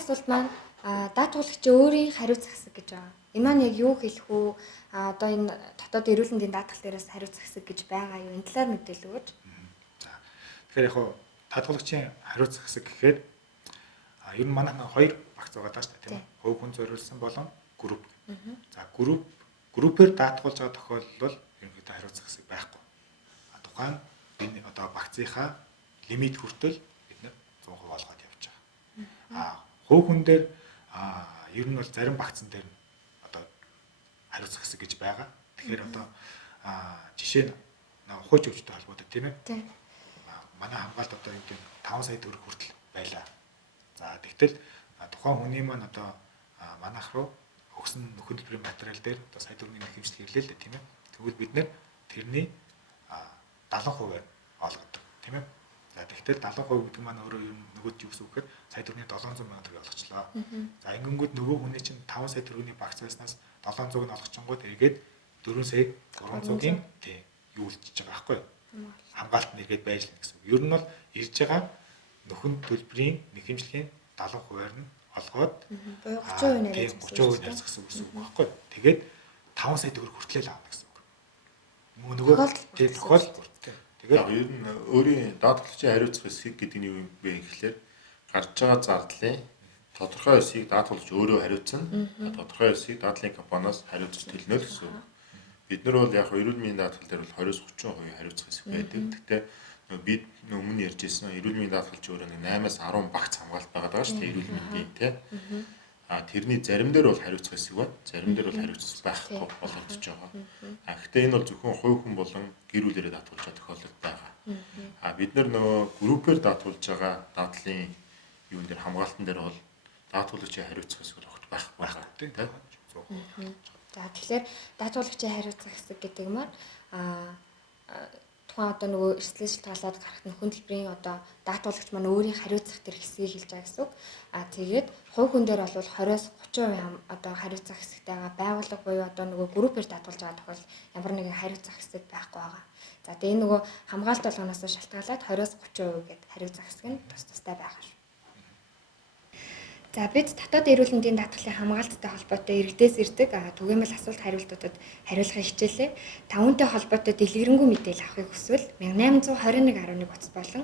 асуулт маань даатгуулагчийн өөрийн хариуцах хэсэг гэж байгаа. Энэ маань яг юу хэлэх үү? Одоо энэ дотоод эрүүл мэндийн даатгал дээрээс хариуцах хэсэг гэж байгаа юу? Энэ талаар мэдээлэл өгөөч. За. Тэгэхээр яг хуу даатгуулагчийн хариуцах хэсэг гэхээр ер нь манайх хоёр багц байгаа даа шүү дээ, тийм үү? Хувь хүн зориулсан болон групп. За группээр даатгуулж байгаа тохиолдол ерөнхийдөө хариуцах хэсэг байхгүй. Тухайн энэ одоо багцынхаа лимит хүртэл бид нэр 100% олгоод явж байгаа. Хувь хүн дээр ер нь бол зарим багцан дээр одоо хариуцах хэсэг гэж байгаа. Тэгэхээр одоо жишээ нь ухаж өвчтэй холбоотой тийм ээ. Манай хамгаалалт одоо юм 5 сая төгрөг хүртэл байлаа. За тэгтэл тухайн хүний маань одоо манайх руу өгсөн нөхөн төлбөрийн материал дээр одоо сая төгрөгийн нэхэмжлэг ирлээ л дээ тийм ээ. Тэгвэл бид нэр тэрний 70% олгодог тийм ээ. За тэгтэл 70% гэдэг маань өөрөө юу нөгөөд юу гэсэн үг гэхээр сая төгрөгийн 700 сая төгрөг олгочлоо. За ингэнгүүт нөгөө хүний чинь 5 сая төгрөгийн багц байснаас 700-ыг нь олгочингууд эргээд 4 сая 300-ийн тий юу үлчиж байгаа байхгүй юу? Хамгаалалт нэргээд байж л гэсэн үг. Ер нь бол ирж байгаа нөхөн төлбөрийн нэхэмжлэгийн 70%-аар нь олгоод 30% нарийнх гэсэн үг байхгүй юу? Тэгээд 5 сая төгрөг хүртэл л авна гэсэн үг. Нөгөө тохиолдол тэгээд ер нь өөрийн даатгалагчийн хариуцах хэсэг гэдэг нь юу юм бэ гэхлээр гарч байгаа зардлын тодорхой хэсгийг даатгуулагч өөрөө хариуцна. Тодорхой хэсгийг даатгалын компаниас хариуцж төлнө л гэсэн үг. Бид нар бол яг эрүүл мэндийн даатгал дээр бол 20-30% хариуцах хэсэг байдаг. Гэхдээ бид өмнө ярьж ирсэн эрүүл мэндийн даатгалч өөрөө 8-аас 10 багц хамгаалт байгаа шүү дээ эрүүл мэндийн тий. Тэрний зарим дээр бол хариуцах хэсэг байна. Зарим дээр бол хариуцах байхгүй болгогдож байгаа. Гэхдээ энэ бол зөвхөн хувь хүн болон гэр бүлээрээ даатгуулж байгаа тохиолдол байгаа. Бид нар нөгөө группээр даатгуулж байгаа даатгалын юун дээр хамгаалтан дээр бол даатгуулагчийн хариуцах хэсэг огт байхгүй тий. За тэгэхээр даатгуулагчийн хариуцах хэсэг гэдэг нь тухайн одоо нөгөө эрсдэл шалтгаалаад гарах нөхөн төлбөрийн одоо даатгуулагч маань өөрийн хариуцах тэр хэсгийг хэлж байгаа гэсэн үг. Тэгээд хувь хүн дээр бол 20-30% одоо хариуцах хэсэгтэй байгаа байгууллага буюу одоо нөгөө группээр даатгуулж байгаа тохиолдолд ямар нэгэн хариуцах хэсэг байхгүй байгаа. За тэгээд энэ нөгөө хамгаалалт болгоноос шалтгаалаад 20-30% гэдэг хариуцах хэсэг нь тустай байгаа шүү. За бид дотоод эрүүл мэндийн даатгалын хамгаалттай холбоотой иргэдээс ирдэг түгээмэл асуулт хариултуудад хариулахыг хичээлээ. Тавантай холбоотой дэлгэрэнгүй мэдээлэл авахыг хүсвэл 1821.11 утас болон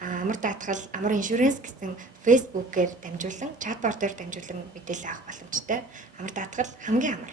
амар даатгал, амар иншүрэнс гэсэн фэйсбүүкээр дамжуулан чатбот дээр дамжуулан мэдээлэл авах боломжтой. Амар даатгал хамгийн амар.